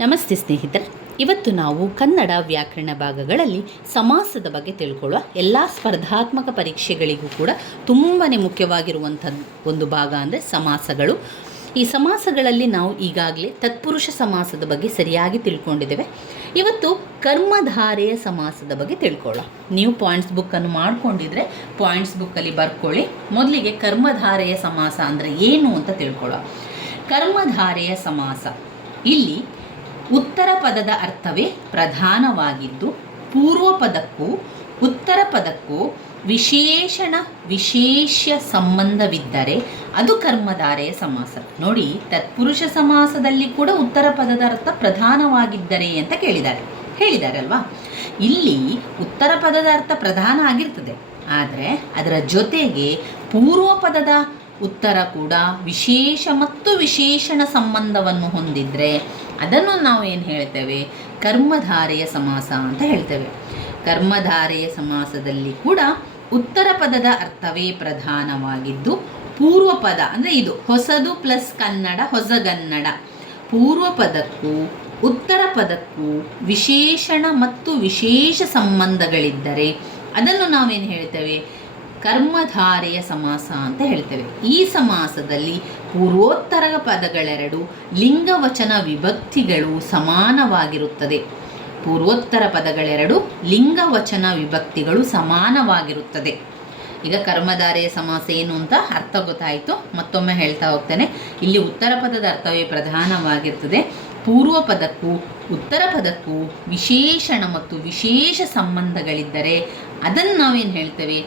ನಮಸ್ತೆ ಸ್ನೇಹಿತರೆ, ಇವತ್ತು ನಾವು ಕನ್ನಡ ವ್ಯಾಕರಣ ಭಾಗಗಳಲ್ಲಿ ಸಮಾಸದ ಬಗ್ಗೆ ತಿಳ್ಕೊಳ್ಳುವ. ಎಲ್ಲ ಸ್ಪರ್ಧಾತ್ಮಕ ಪರೀಕ್ಷೆಗಳಿಗೂ ಕೂಡ ತುಂಬಾ ಮುಖ್ಯವಾಗಿರುವಂಥದ್ದು ಒಂದು ಭಾಗ ಅಂದರೆ ಸಮಾಸಗಳು. ಈ ಸಮಾಸಗಳಲ್ಲಿ ನಾವು ಈಗಾಗಲೇ ತತ್ಪುರುಷ ಸಮಾಸದ ಬಗ್ಗೆ ಸರಿಯಾಗಿ ತಿಳ್ಕೊಂಡಿದ್ದೇವೆ. ಇವತ್ತು ಕರ್ಮಧಾರೆಯ ಸಮಾಸದ ಬಗ್ಗೆ ತಿಳ್ಕೊಳ್ಳೋಣ. ನೀವು ಪಾಯಿಂಟ್ಸ್ ಬುಕ್ಕನ್ನು ಮಾಡಿಕೊಂಡಿದ್ರೆ ಪಾಯಿಂಟ್ಸ್ ಬುಕ್ಕಲ್ಲಿ ಬರ್ಕೊಳ್ಳಿ. ಮೊದಲಿಗೆ ಕರ್ಮಧಾರೆಯ ಸಮಾಸ ಅಂದರೆ ಏನು ಅಂತ ತಿಳ್ಕೊಳ್ಳೋ. ಕರ್ಮಧಾರೆಯ ಸಮಾಸ ಇಲ್ಲಿ ಉತ್ತರ ಪದದ ಅರ್ಥವೇ ಪ್ರಧಾನವಾಗಿದ್ದು ಪೂರ್ವ ಪದಕ್ಕೂ ಉತ್ತರ ಪದಕ್ಕೂ ವಿಶೇಷ ಸಂಬಂಧವಿದ್ದರೆ ಅದು ಕರ್ಮಧಾರೆಯ ಸಮಾಸ. ನೋಡಿ, ತತ್ಪುರುಷ ಸಮಾಸದಲ್ಲಿ ಕೂಡ ಉತ್ತರ ಪದದ ಅರ್ಥ ಪ್ರಧಾನವಾಗಿದ್ದರೆ ಅಂತ ಹೇಳಿದಾರಲ್ವಾ. ಇಲ್ಲಿ ಉತ್ತರ ಪದದ ಅರ್ಥ ಪ್ರಧಾನ ಆಗಿರ್ತದೆ, ಆದರೆ ಅದರ ಜೊತೆಗೆ ಪೂರ್ವ ಪದದ ಉತ್ತರ ಕೂಡ ವಿಶೇಷ ಮತ್ತು ವಿಶೇಷಣ ಸಂಬಂಧವನ್ನು ಹೊಂದಿದ್ರೆ ಅದನ್ನು ನಾವು ಏನು ಹೇಳ್ತೇವೆ? ಕರ್ಮಧಾರೆಯ ಸಮಾಸ ಅಂತ ಹೇಳ್ತೇವೆ. ಕರ್ಮಧಾರೆಯ ಸಮಾಸದಲ್ಲಿ ಕೂಡ ಉತ್ತರ ಪದದ ಅರ್ಥವೇ ಪ್ರಧಾನವಾಗಿದ್ದು ಪೂರ್ವ ಪದ ಅಂದರೆ ಇದು ಹೊಸದು ಪ್ಲಸ್ ಕನ್ನಡ, ಹೊಸಗನ್ನಡ, ಪೂರ್ವ ಪದಕ್ಕೂ ಉತ್ತರ ಪದಕ್ಕೂ ವಿಶೇಷಣ ಮತ್ತು ವಿಶೇಷ ಸಂಬಂಧಗಳಿದ್ದರೆ ಅದನ್ನು ನಾವೇನು ಹೇಳ್ತೇವೆ? ಕರ್ಮಧಾರೆಯ ಸಮಾಸ ಅಂತ ಹೇಳ್ತೇವೆ. ಈ ಸಮಾಸದಲ್ಲಿ ಪೂರ್ವೋತ್ತರ ಪದಗಳೆರಡು ಲಿಂಗವಚನ ವಿಭಕ್ತಿಗಳು ಸಮಾನವಾಗಿರುತ್ತದೆ. ಪೂರ್ವೋತ್ತರ ಪದಗಳೆರಡು ಲಿಂಗವಚನ ವಿಭಕ್ತಿಗಳು ಸಮಾನವಾಗಿರುತ್ತದೆ. ಈಗ ಕರ್ಮಧಾರೆಯ ಸಮಾಸ ಏನು ಅಂತ ಅರ್ಥ ಗೊತ್ತಾಯಿತು. ಮತ್ತೊಮ್ಮೆ ಹೇಳ್ತಾ ಹೋಗ್ತೇನೆ. ಇಲ್ಲಿ ಉತ್ತರ ಪದದ ಅರ್ಥವೇ ಪ್ರಧಾನವಾಗಿರ್ತದೆ. ಪೂರ್ವ ಪದಕ್ಕೂ ಉತ್ತರ ಪದಕ್ಕೂ ವಿಶೇಷಣ ಮತ್ತು ವಿಶೇಷ ಸಂಬಂಧಗಳಿದ್ದರೆ ಅದನ್ನು ನಾವೇನು ಹೇಳ್ತೇವೆ?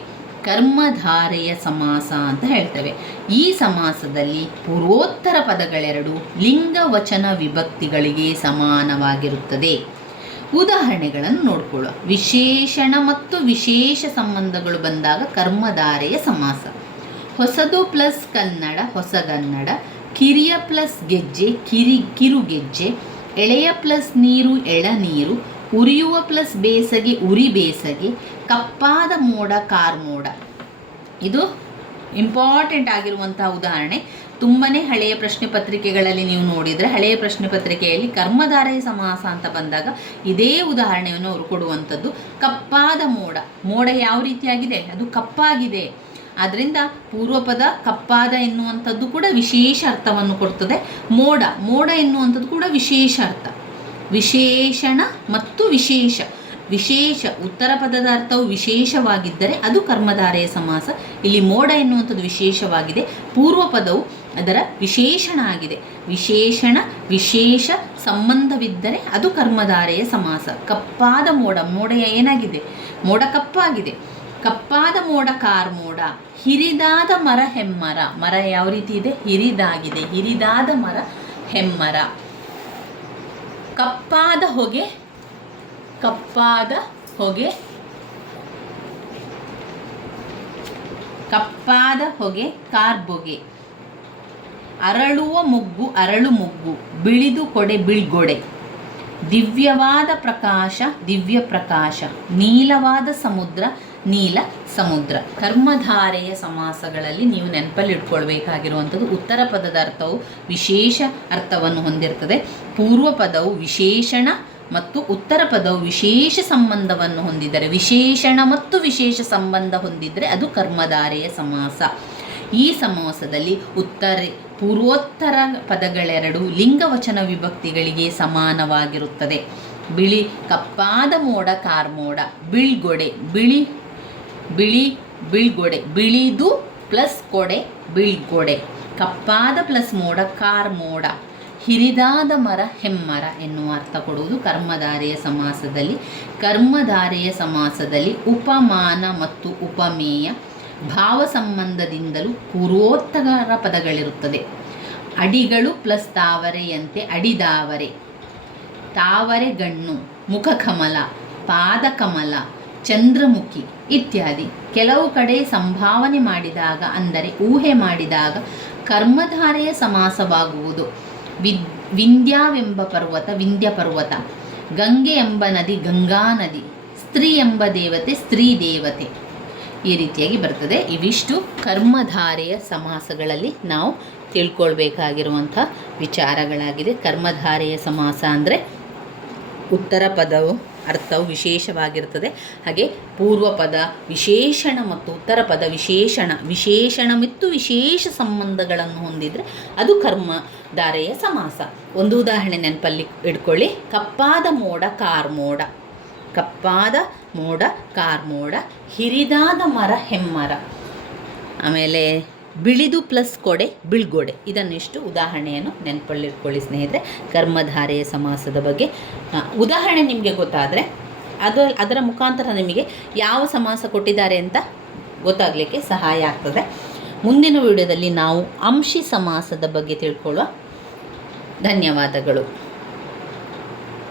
ಕರ್ಮಧಾರೆಯ ಸಮಾಸ ಅಂತ ಹೇಳ್ತೇವೆ. ಈ ಸಮಾಸದಲ್ಲಿ ಪೂರ್ವೋತ್ತರ ಪದಗಳೆರಡು ಲಿಂಗವಚನ ವಿಭಕ್ತಿಗಳಿಗೆ ಸಮಾನವಾಗಿರುತ್ತದೆ. ಉದಾಹರಣೆಗಳನ್ನು ನೋಡ್ಕೊಳ್ಳುವ. ವಿಶೇಷಣ ಮತ್ತು ವಿಶೇಷ ಸಂಬಂಧಗಳು ಬಂದಾಗ ಕರ್ಮಧಾರೆಯ ಸಮಾಸ. ಹೊಸದು ಪ್ಲಸ್ ಕನ್ನಡ, ಹೊಸಗನ್ನಡ. ಕಿರಿಯ ಪ್ಲಸ್ ಗೆಜ್ಜೆ, ಕಿರುಗೆಜ್ಜೆ. ಎಳೆಯ ಪ್ಲಸ್ ನೀರು, ಎಳನೀರು. ಉರಿಯುವ ಪ್ಲಸ್ ಬೇಸಗೆ, ಉರಿ ಬೇಸಗೆ. ಕಪ್ಪಾದ ಮೋಡ, ಕಾರ್ಮೋಡ. ಇದು ಇಂಪಾರ್ಟೆಂಟ್ ಆಗಿರುವಂತಹ ಉದಾಹರಣೆ. ತುಂಬಾ ಹಳೆಯ ಪ್ರಶ್ನೆ ಪತ್ರಿಕೆಗಳಲ್ಲಿ ನೀವು ನೋಡಿದರೆ, ಹಳೆಯ ಪ್ರಶ್ನೆ ಪತ್ರಿಕೆಯಲ್ಲಿ ಕರ್ಮಧಾರೆಯ ಸಮಾಸ ಅಂತ ಬಂದಾಗ ಇದೇ ಉದಾಹರಣೆಯನ್ನು ಅವರು ಕೊಡುವಂಥದ್ದು. ಕಪ್ಪಾದ ಮೋಡ. ಮೋಡ ಯಾವ ರೀತಿಯಾಗಿದೆ? ಅದು ಕಪ್ಪಾಗಿದೆ. ಆದ್ದರಿಂದ ಪೂರ್ವಪದ ಕಪ್ಪಾದ ಎನ್ನುವಂಥದ್ದು ಕೂಡ ವಿಶೇಷ ಅರ್ಥವನ್ನು ಕೊಡ್ತದೆ. ಮೋಡ ಎನ್ನುವಂಥದ್ದು ಕೂಡ ವಿಶೇಷ ಅರ್ಥ. ವಿಶೇಷಣ ಮತ್ತು ವಿಶೇಷ ಉತ್ತರ ಪದದ ಅರ್ಥವು ವಿಶೇಷವಾಗಿದ್ದರೆ ಅದು ಕರ್ಮಧಾರೆಯ ಸಮಾಸ. ಇಲ್ಲಿ ಮೋಡ ಎನ್ನುವಂಥದ್ದು ವಿಶೇಷವಾಗಿದೆ, ಪೂರ್ವ ಪದವು ಅದರ ವಿಶೇಷಣ ಆಗಿದೆ. ವಿಶೇಷ ಸಂಬಂಧವಿದ್ದರೆ ಅದು ಕರ್ಮಧಾರೆಯ ಸಮಾಸ. ಕಪ್ಪಾದ ಮೋಡ ಏನಾಗಿದೆ? ಮೋಡ ಕಪ್ಪಾಗಿದೆ. ಕಪ್ಪಾದ ಮೋಡ, ಕಾರ್ಮೋಡ. ಹಿರಿದಾದ ಮರ, ಹೆಮ್ಮರ. ಮರ ಯಾವ ರೀತಿ ಇದೆ? ಹಿರಿದಾಗಿದೆ. ಹಿರಿದಾದ ಮರ, ಹೆಮ್ಮರ. ಕಪ್ಪಾದ ಹೊಗೆ, ಕಾರ್ಬೊಗೆ. ಅರಳುವ ಮೊಗ್ಗು, ಅರಳು ಮೊಗ್ಗು. ಬಿಳಿದು ಕೊಡೆ, ಬಿಳ್ಗೊಡೆ. ದಿವ್ಯವಾದ ಪ್ರಕಾಶ, ದಿವ್ಯ ಪ್ರಕಾಶ. ನೀಲವಾದ ಸಮುದ್ರ, ನೀಲ ಸಮುದ್ರ. ಕರ್ಮಧಾರೆಯ ಸಮಾಸಗಳಲ್ಲಿ ನೀವು ನೆನಪಲ್ಲಿ ಇಟ್ಕೊಳ್ಬೇಕಾಗಿರುವಂಥದ್ದು ಉತ್ತರ ಪದದ ಅರ್ಥವು ವಿಶೇಷ ಅರ್ಥವನ್ನು ಹೊಂದಿರ್ತದೆ. ಪೂರ್ವ ಪದವು ವಿಶೇಷಣ ಮತ್ತು ಉತ್ತರ ಪದವು ವಿಶೇಷ ಸಂಬಂಧವನ್ನು ಹೊಂದಿದರೆ, ವಿಶೇಷಣ ಮತ್ತು ವಿಶೇಷ ಸಂಬಂಧ ಹೊಂದಿದರೆ ಅದು ಕರ್ಮಧಾರೆಯ ಸಮಾಸ. ಈ ಸಮಾಸದಲ್ಲಿ ಪೂರ್ವೋತ್ತರ ಪದಗಳೆರಡು ಲಿಂಗವಚನ ವಿಭಕ್ತಿಗಳಿಗೆ ಸಮಾನವಾಗಿರುತ್ತದೆ. ಕಪ್ಪಾದ ಮೋಡ, ಕಾರ್ಮೋಡ. ಬಿಳ್ಗೊಡೆ, ಬಿಳ್ಗೊಡೆ. ಬಿಳಿದು ಪ್ಲಸ್ ಕೊಡೆ, ಬಿಳ್ಗೊಡೆ. ಕಪ್ಪಾದ ಪ್ಲಸ್ ಮೋಡ, ಕಾರ್ಮೋಡ. ಹಿರಿದಾದ ಮರ, ಹೆಮ್ಮರ ಎನ್ನುವ ಅರ್ಥ ಕೊಡುವುದು ಕರ್ಮಧಾರೆಯ ಸಮಾಸದಲ್ಲಿ. ಕರ್ಮಧಾರೆಯ ಸಮಾಸದಲ್ಲಿ ಉಪಮಾನ ಮತ್ತು ಉಪಮೇಯ ಭಾವ ಸಂಬಂಧದಿಂದಲೂ ಪೂರ್ವೋತ್ತರ ಪದಗಳಿರುತ್ತದೆ. ಅಡಿಗಳು ಪ್ಲಸ್ ತಾವರೆಯಂತೆ, ಅಡಿದಾವರೆ. ತಾವರೆ ಗಣ್ಣು, ಮುಖಕಮಲ, ಪಾದಕಮಲ, ಚಂದ್ರಮುಖಿ ಇತ್ಯಾದಿ. ಕೆಲವು ಕಡೆ ಸಂಭಾವನೆ ಮಾಡಿದಾಗ ಅಂದರೆ ಊಹೆ ಮಾಡಿದಾಗ ಕರ್ಮಧಾರೆಯ ಸಮಾಸವಾಗುವುದು. ವಿಂಧ್ಯಾವೆಂಬ ಪರ್ವತ, ವಿಂಧ್ಯ ಪರ್ವತ. ಗಂಗೆ ಎಂಬ ನದಿ, ಗಂಗಾ ನದಿ. ಸ್ತ್ರೀ ಎಂಬ ದೇವತೆ, ಸ್ತ್ರೀ ದೇವತೆ. ಈ ರೀತಿಯಾಗಿ ಬರ್ತದೆ. ಇವಿಷ್ಟು ಕರ್ಮಧಾರೆಯ ಸಮಾಸಗಳಲ್ಲಿ ನಾವು ತಿಳ್ಕೊಳ್ಬೇಕಾಗಿರುವಂಥ ವಿಚಾರಗಳಾಗಿದೆ. ಕರ್ಮಧಾರೆಯ ಸಮಾಸ ಅಂದರೆ ಉತ್ತರ ಪದವು ಅರ್ಥವು ವಿಶೇಷವಾಗಿರ್ತದೆ. ಹಾಗೆ ಪೂರ್ವ ಪದ ವಿಶೇಷಣ ಮತ್ತು ಉತ್ತರ ಪದ ವಿಶೇಷಣ ಮತ್ತು ವಿಶೇಷ ಸಂಬಂಧಗಳನ್ನು ಹೊಂದಿದರೆ ಅದು ಕರ್ಮಧಾರೆಯ ಸಮಾಸ. ಒಂದು ಉದಾಹರಣೆ ನೆನಪಲ್ಲಿ ಇಟ್ಕೊಳ್ಳಿ. ಕಪ್ಪಾದ ಮೋಡ ಕಾರ್ಮೋಡ, ಕಪ್ಪಾದ ಮೋಡ ಕಾರ್ಮೋಡ, ಹಿರಿದಾದ ಮರ ಹೆಮ್ಮರ. ಆಮೇಲೆ ಬಿಳಿದು ಪ್ಲಸ್ ಕೊಡೆ ಬಿಳ್ಗೊಡೆ. ಇದನ್ನಿಷ್ಟು ಉದಾಹರಣೆಯನ್ನು ನೆನಪಲ್ಲಿಟ್ಕೊಳ್ಳಿ ಸ್ನೇಹಿತರೆ ಕರ್ಮಧಾರೆಯ ಸಮಾಸದ ಬಗ್ಗೆ. ಉದಾಹರಣೆ ನಿಮಗೆ ಗೊತ್ತಾದರೆ ಅದರ ಮುಖಾಂತರ ನಿಮಗೆ ಯಾವ ಸಮಾಸ ಕೊಟ್ಟಿದ್ದಾರೆ ಅಂತ ಗೊತ್ತಾಗಲಿಕ್ಕೆ ಸಹಾಯ ಆಗ್ತದೆ. ಮುಂದಿನ ವಿಡಿಯೋದಲ್ಲಿ ನಾವು ಅಂಶಿ ಸಮಾಸದ ಬಗ್ಗೆ ತಿಳ್ಕೊಳ್ಳುವ. ಧನ್ಯವಾದಗಳು.